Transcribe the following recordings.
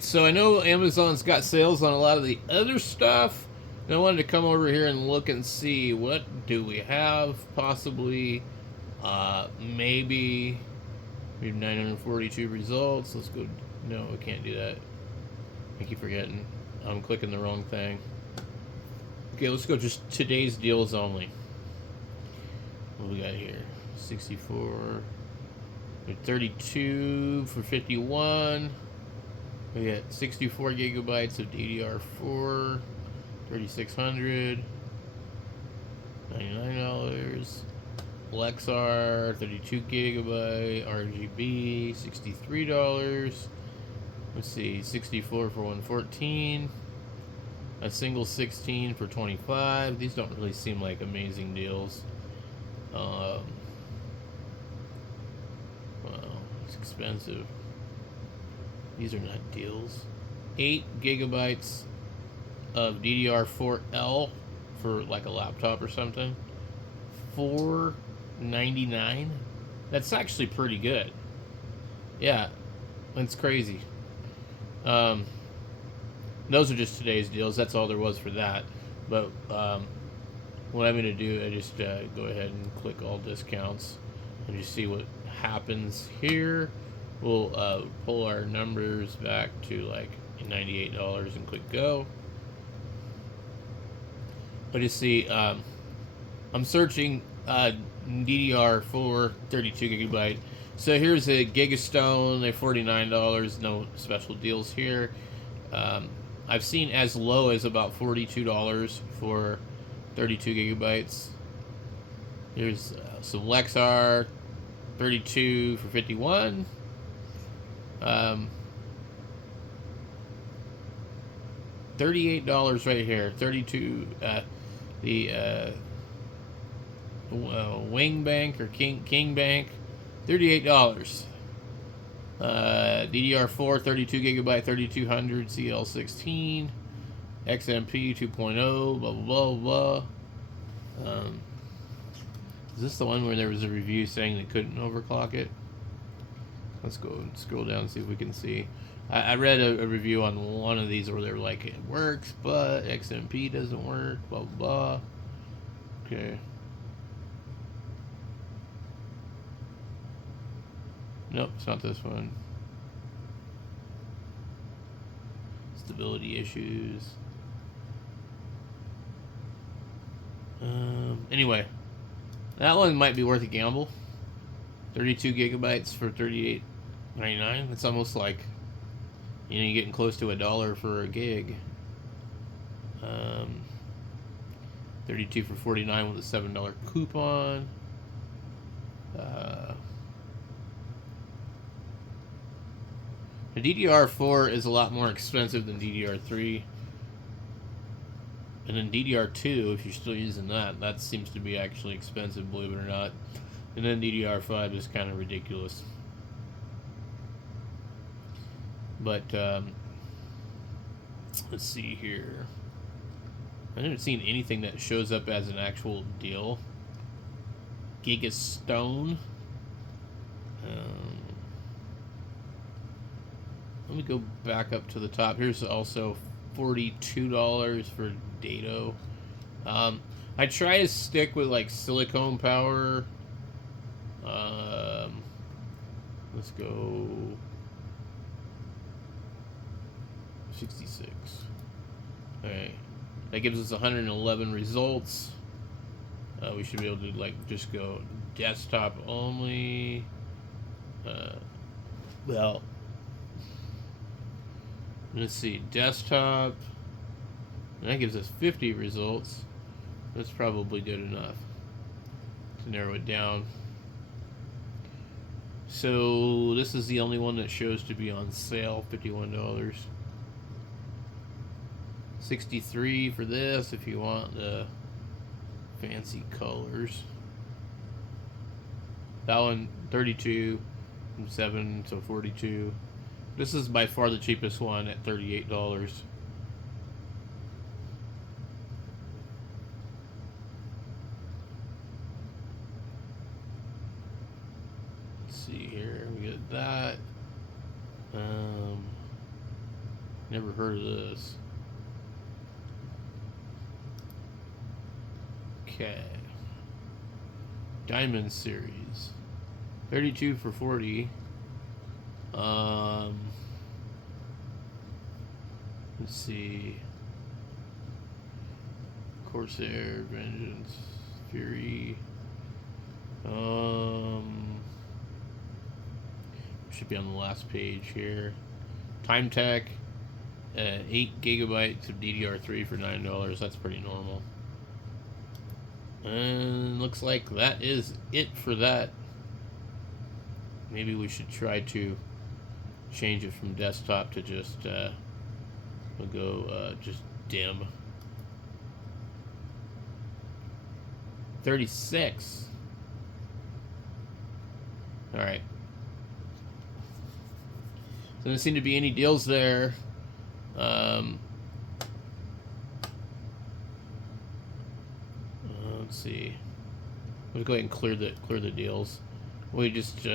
So I know Amazon's got sales on a lot of the other stuff, and I wanted to come over here and look and see what do we have possibly. Maybe we have 942 results. Let's go. No, we can't do that. I keep forgetting. I'm clicking the wrong thing. Okay, let's go just today's deals only. What we got here? 64. 32 for 51. We got 64 gigabytes of DDR4, 3600, $99. Lexar, 32 gigabyte, RGB, $63. Let's see, 64 for 114. A single 16 for 25. These don't really seem like amazing deals. Well, it's expensive. These are not deals. 8 gigabytes of DDR4L for like a laptop or something. $4.99. That's actually pretty good. Yeah, that's crazy. Those are just today's deals. That's all there was for that. But what I'm going to do, I just go ahead and click all discounts and just see what happens here. We'll pull our numbers back to like $98 and click go. But you see, I'm searching DDR4 32 gigabyte. So here's a Gigastone. They're $49. No special deals here. I've seen as low as about $42 for 32 gigabytes. Here's some Lexar 32 for 51. $38 right here. 32. The Wing Bank or King Bank, $38. DDR4 32 gigabyte 3200 CL16 XMP 2.0 blah blah blah blah. Is this the one where there was a review saying they couldn't overclock it? Let's go and scroll down and see if we can see. I read a review on one of these where they're like, it works, but XMP doesn't work, blah blah blah. Okay. Nope, it's not this one. Stability issues. Anyway, that one might be worth a gamble. 32 gigabytes for $38.99. It's almost like, you know, you're getting close to $1 for a gig. 32 for 49 with a $7 coupon. The DDR4 is a lot more expensive than DDR3. And then DDR2, if you're still using that, that seems to be actually expensive, believe it or not. And then DDR5 is kind of ridiculous. But, let's see here. I haven't seen anything that shows up as an actual deal. Gigastone. Let me go back up to the top. Here's also $42 for Dato. I try to stick with like silicone power. Let's go 66. Alright. That gives us 111 results. We should be able to like just go desktop only. Well, let's see, desktop. And that gives us 50 results. That's probably good enough to narrow it down. So this is the only one that shows to be on sale, $51. 63 for this if you want the fancy colors. That one 32 from 7 so 42. This is by far the cheapest one at $38. Let's see here, we get that. Never heard of this. Okay. Diamond series. 32 for 40. Let's see. Corsair, Vengeance, Fury. Should be on the last page here. Time Tech, 8 gigabytes of DDR3 for $9. That's pretty normal. And looks like that is it for that. Maybe we should try to change it from desktop to just we'll go just dim. 36. All right. So there seem to be any deals there. Let's see. Let's go ahead and clear the deals. We just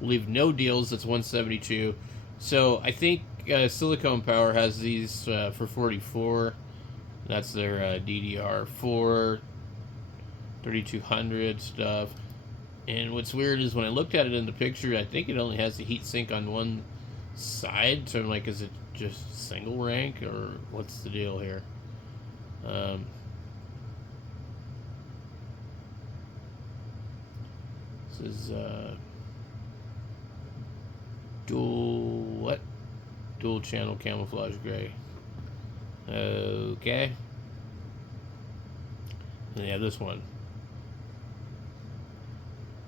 leave no deals. That's 172. So I think Silicon Power has these for 44. That's their DDR4 3200 stuff. And what's weird is when I looked at it in the picture, I think it only has the heat sink on one side. So I'm like, is it just single rank or what's the deal here? This is dual channel camouflage gray. Okay. And they have this one,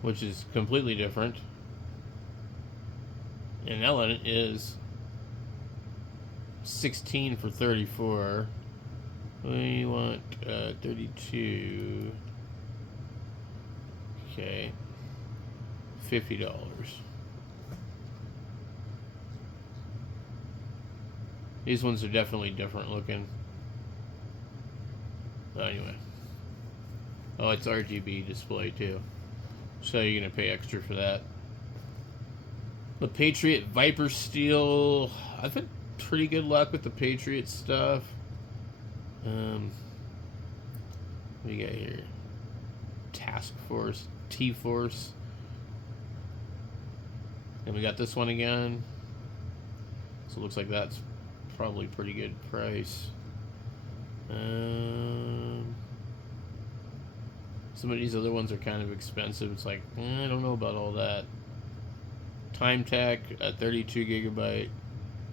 which is completely different. And that one is 16 for 34. We want 32. Okay. $50. These ones are definitely different looking. Anyway. Oh, it's RGB display too. So you're going to pay extra for that. The Patriot Viper Steel. I've had pretty good luck with the Patriot stuff. What do you got here? Task Force, T-Force. And we got this one again. So it looks like that's probably pretty good price. Some of these other ones are kind of expensive. It's like, I don't know about all that. Time Tech, 32 gigabyte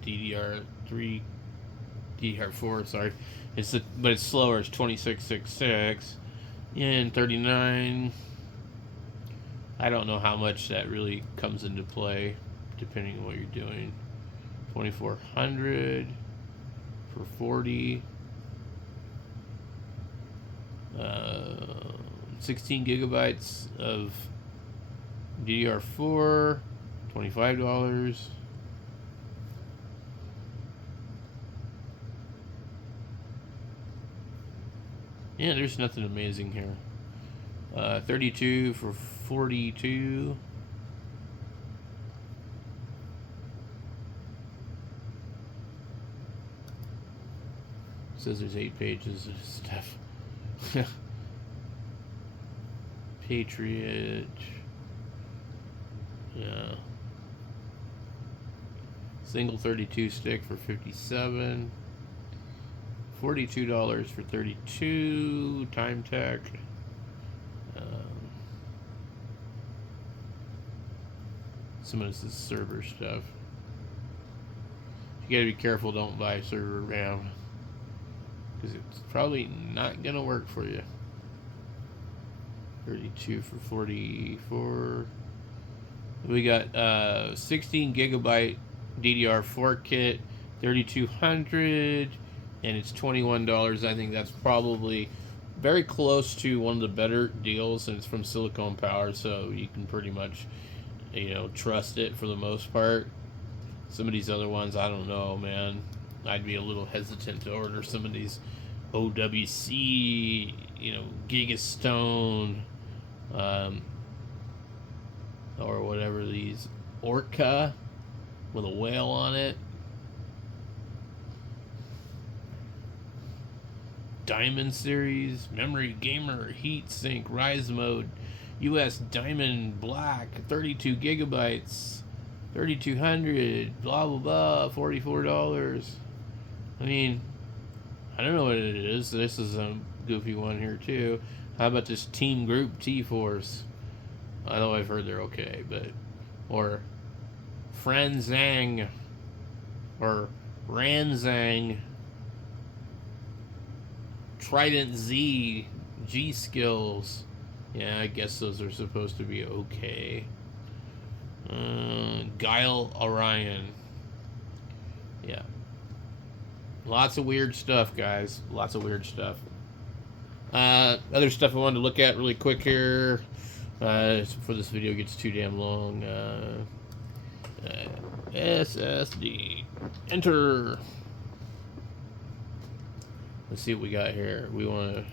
DDR4, sorry. But it's slower. It's 2666 and 39. I don't know how much that really comes into play, depending on what you're doing. 2400 for 40. 16 gigabytes of DDR4, $25. Yeah, there's nothing amazing here. 32 for 42. It says there's 8 pages of stuff. Patriot. Yeah. Single 32 stick for 57. $42 for 32. Time Tech. Some of this is server stuff. You gotta be careful, don't buy server RAM, because it's probably not gonna work for you. 32 for 44. We got 16 gigabyte DDR4 kit, 3200, and it's $21. I think that's probably very close to one of the better deals, and it's from Silicon Power, so you can pretty much, trust it for the most part. Some of these other ones, I don't know, man. I'd be a little hesitant to order some of these OWC, Gigastone, or whatever these, Orca with a whale on it. Diamond series, memory gamer, heat sink, rise mode, US Diamond Black, 32 gigabytes, 3200, blah blah blah, $44. I mean, I don't know what it is. This is a goofy one here too. How about this Team Group T-Force? I know I've heard they're okay, but or Franzang or Ranzang Trident Z G Skills. Yeah, I guess those are supposed to be okay. Guile Orion. Yeah. Lots of weird stuff, guys. Lots of weird stuff. Other stuff I wanted to look at really quick here before this video gets too damn long. SSD. Enter. Let's see what we got here. We want to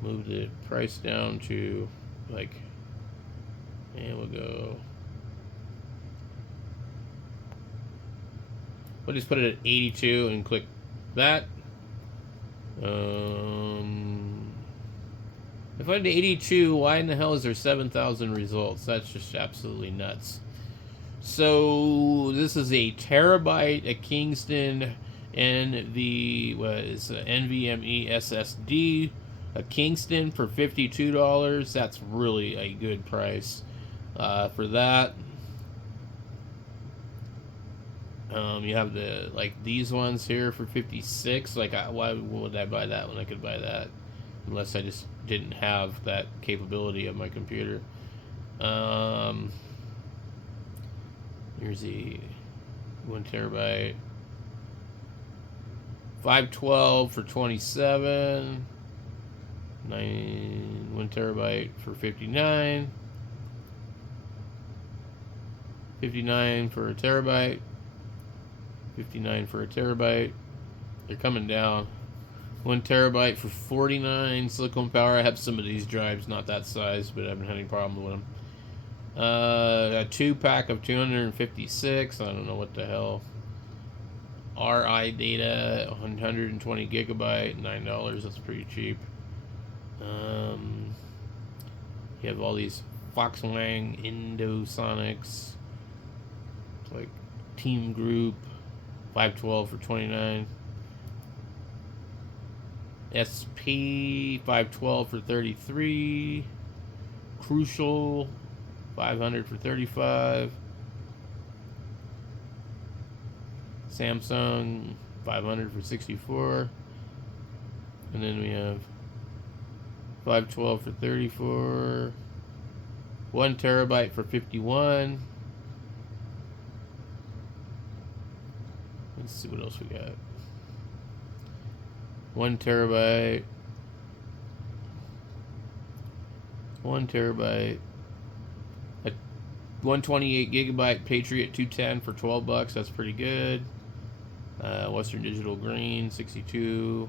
move the price down to like, and we'll go. We'll just put it at 82 and click that. If I went to 82, why in the hell is there 7,000 results? That's just absolutely nuts. So this is a terabyte at Kingston NVMe SSD, a Kingston for $52. That's really a good price for that. You have the these ones here for 56. Why would I buy that when I could buy that? Unless I just didn't have that capability of my computer. Here's the 1 terabyte. 512 for 27. 1 terabyte for 59. 59 for a terabyte. 59 for a terabyte. They're coming down. 1 terabyte for 49. Silicon power. I have some of these drives, not that size, but I haven't had any problem with them. A 2-pack of 256. I don't know what the hell. RiData, 120 gigabyte, $9. That's pretty cheap. You have all these Foxwang Indosonics. It's like Team Group, 512 for 29. SP 512 for 33. Crucial 500 for 35. Samsung 500 for 64. And then we have 512 for 34. 1 terabyte for 51. Let's see what else we got. 1 terabyte. 1 terabyte. A 128 gigabyte Patriot 210 for $12. That's pretty good. Western Digital Green 62.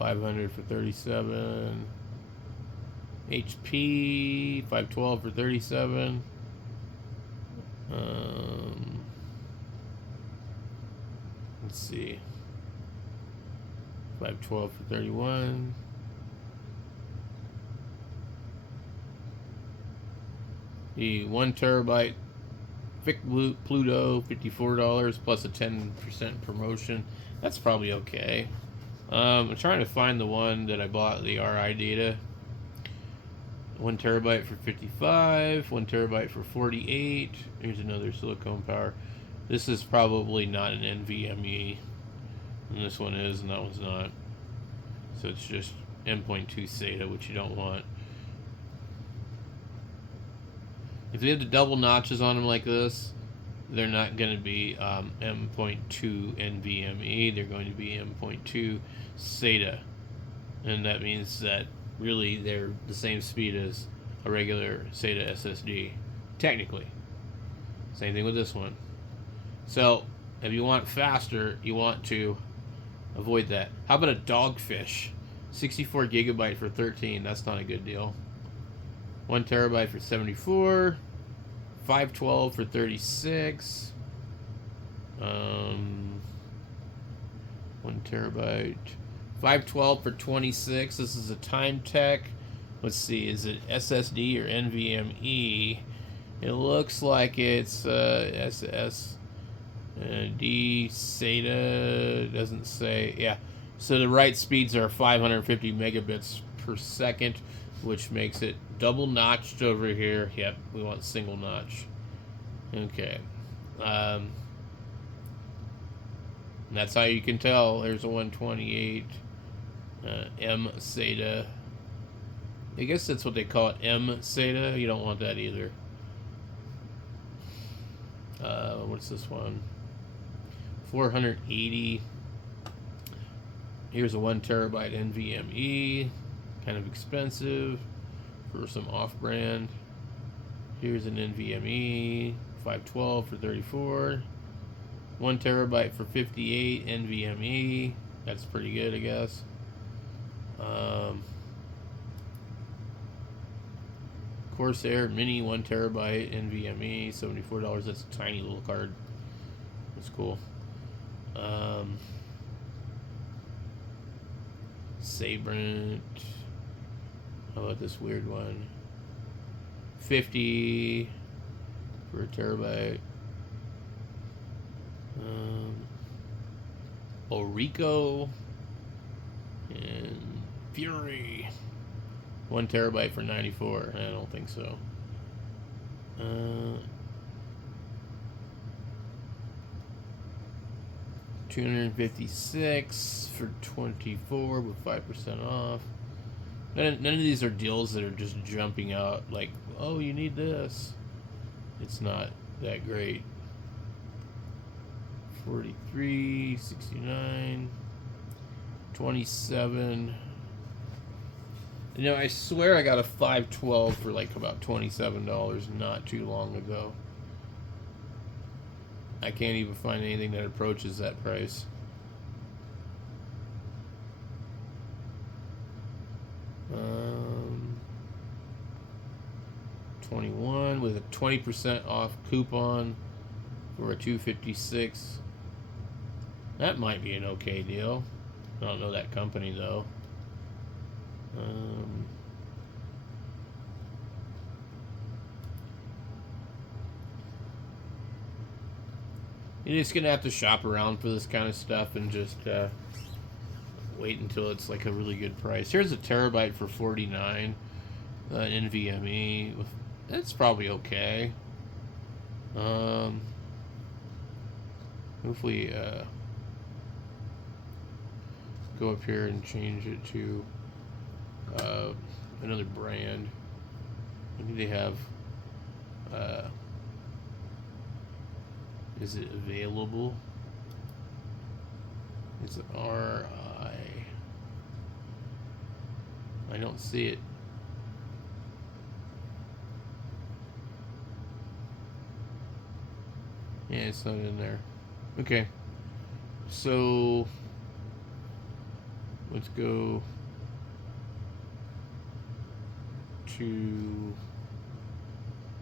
$500 for 37. HP 512 for 37. Let's see. 512 for 31. The 1 terabyte Vic Pluto, $54 plus a 10% promotion. That's probably okay. I'm trying to find the one that I bought, the RiData. 1 terabyte for 55, 1 terabyte for 48. Here's another silicone power. This is probably not an NVMe, and this one is, and that one's not. So it's just M.2 SATA, which you don't want. If they have the double notches on them like this, they're not going to be M.2 NVMe. They're going to be M.2 SATA, and that means that really they're the same speed as a regular SATA SSD, technically. Same thing with this one. So if you want faster, you want to avoid that. How about a Dogfish? 64 gigabyte for 13. That's not a good deal. 1 terabyte for 74. 512 for 36. 1 terabyte. 512 for 26. This is a Time Tech. Let's see, is it SSD or NVMe? It looks like it's SSD SATA. Doesn't say. Yeah. So the write speeds are 550 megabits per second, which makes it double notched over here. Yep, we want single notch. Okay. And that's how you can tell. There's a 128 M SATA. I guess that's what they call it, M SATA. You don't want that either. What's this one? 480. Here's a 1 terabyte NVMe. Kind of expensive for some off-brand. Here's an NVMe. 512 for 34. 1 terabyte for 58 NVMe. That's pretty good, I guess. Corsair Mini 1 terabyte NVMe, $74. That's a tiny little card. That's cool. Sabrent. How about this weird one? 50 for a terabyte. Orico and Fury. 1 terabyte for 94. I don't think so. 256 for 24 with 5% off. None of these are deals that are just jumping out like, oh, you need this. It's not that great. 43, 69, 27. You know, I swear I got a 512 for like about $27 not too long ago. I can't even find anything that approaches that price. Um, 21 with a 20% off coupon for a 256. That might be an okay deal. I don't know that company though. You're just gonna have to shop around for this kind of stuff and just wait until it's like a really good price. Here's a terabyte for 49 NVMe. That's probably okay. If we go up here and change it to another brand, maybe they have. Is it available? It's an RI. I don't see it. Yeah, it's not in there. Okay. So let's go to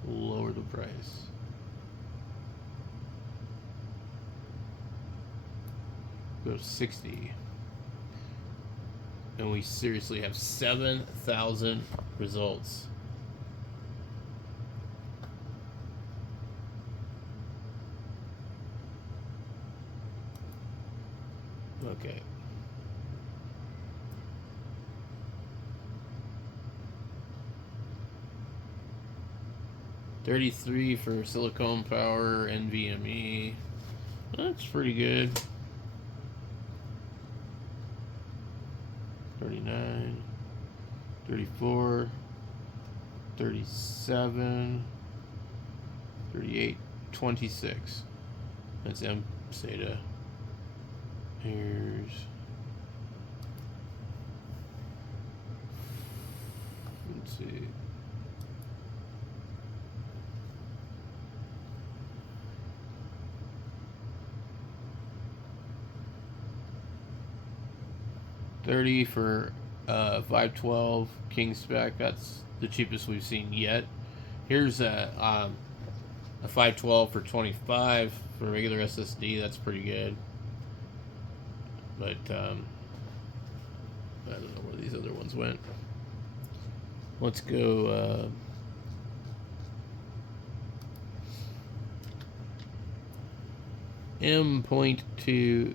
lower the price. Go to 60. And we seriously have 7,000 results. Okay. $33 for silicone power NVMe. That's pretty good. 39, 34, 37, 38, 26. That's M SATA. Here's, let's see. $30 for 512 King spec. That's the cheapest we've seen yet. Here's a a 512 for 25 for a regular SSD. That's pretty good. But I don't know where these other ones went. Let's go. M.2.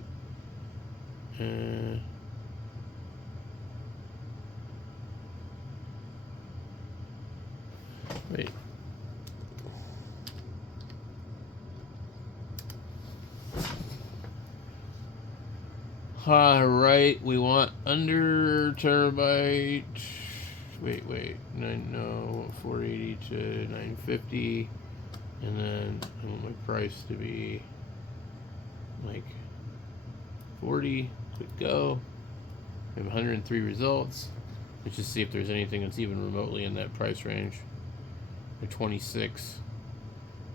Wait. Right, we want under terabyte. Wait. No, 480 to 950. And then I want my price to be like 40. Click go. We have 103 results. Let's just see if there's anything that's even remotely in that price range. Or 26.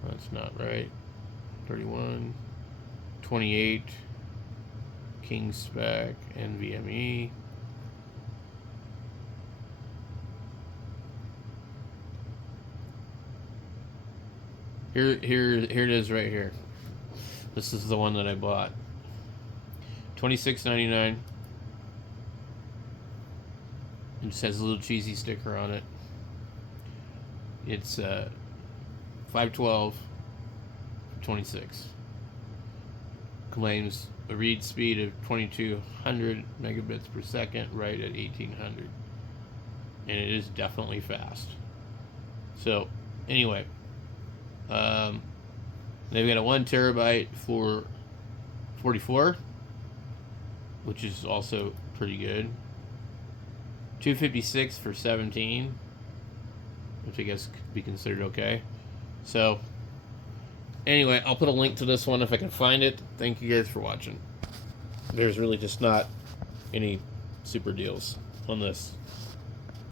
That's not right. 31. 28. King spec. NVMe. Here it is right here. This is the one that I bought. $26.99. It just has a little cheesy sticker on it. It's 512 26. Claims a read speed of 2200 megabits per second, write at 1800. And it is definitely fast. So, anyway, they've got a 1 terabyte for 44, which is also pretty good. 256 for 17, which I guess could be considered okay. So, anyway, I'll put a link to this one if I can find it. Thank you guys for watching. There's really just not any super deals on this.